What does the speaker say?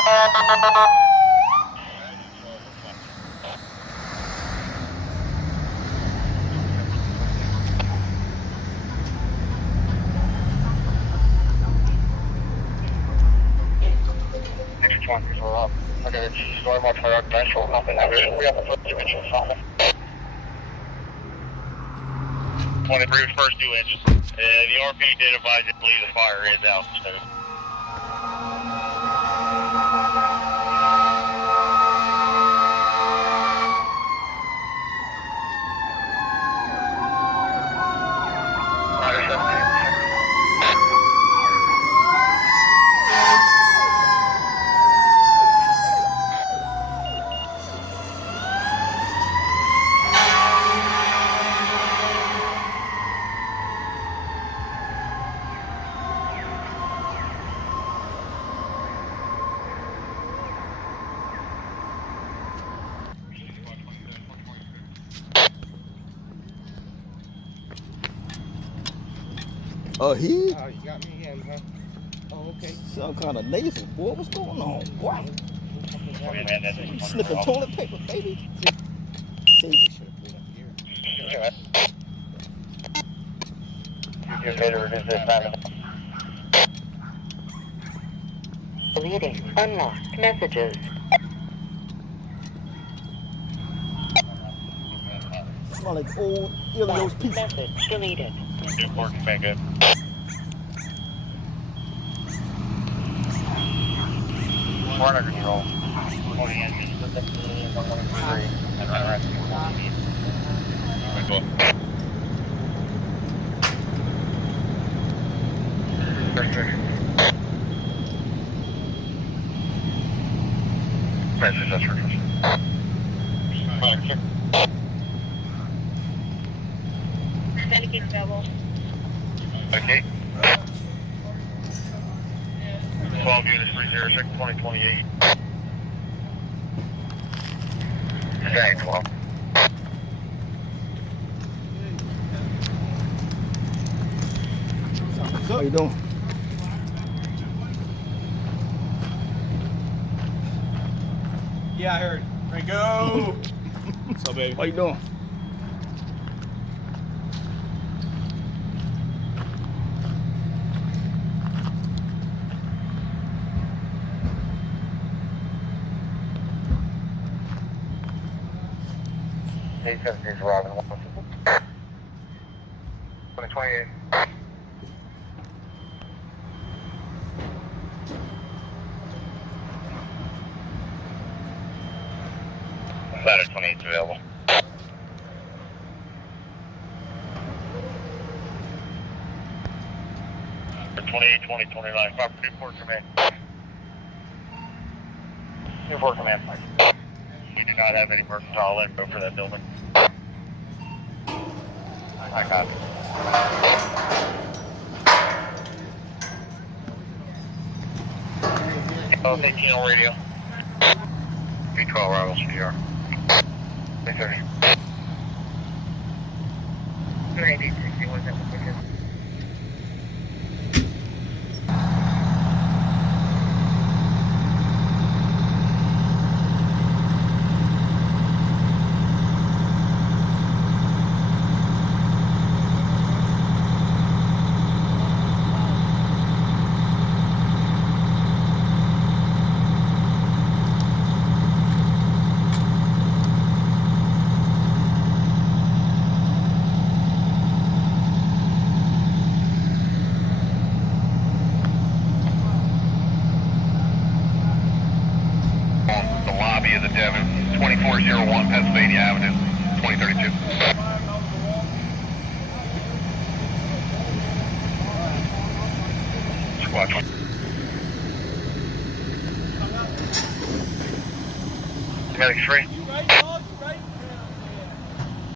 Next one is up. Okay, it's going more for our potential. Nothing. We have a first dimension something. 23 was first 2 inches. The RP did advise you to believe the fire is out. So. Oh, he? Oh, you got me again, huh? Oh, okay. Some kind of nasal, boy. What's going on? What? You sniffing toilet paper, baby? See? Deleting unlocked messages. Smell like old Ilios pizza. Message deleted. Good work, man. Good. We're under control. 20 inches. 123. Message, that's right. Medicated double. Okay. 12 units, 306, 2028. Okay, 12. How you doing? Yeah, I heard. Ready, go! What's up, baby? How you doing? He's Robin. 2028. Ladder 28 is available. For 28, 20, 29, property report command. Report command, please. We do not have any mercantile info for that building. I got it. Oh, 18 on radio. V12 arrivals for DR. 330. Maybe 61 seconds. The Devon, 2401 Pennsylvania Avenue, 2032. Squad 20. Medic 3.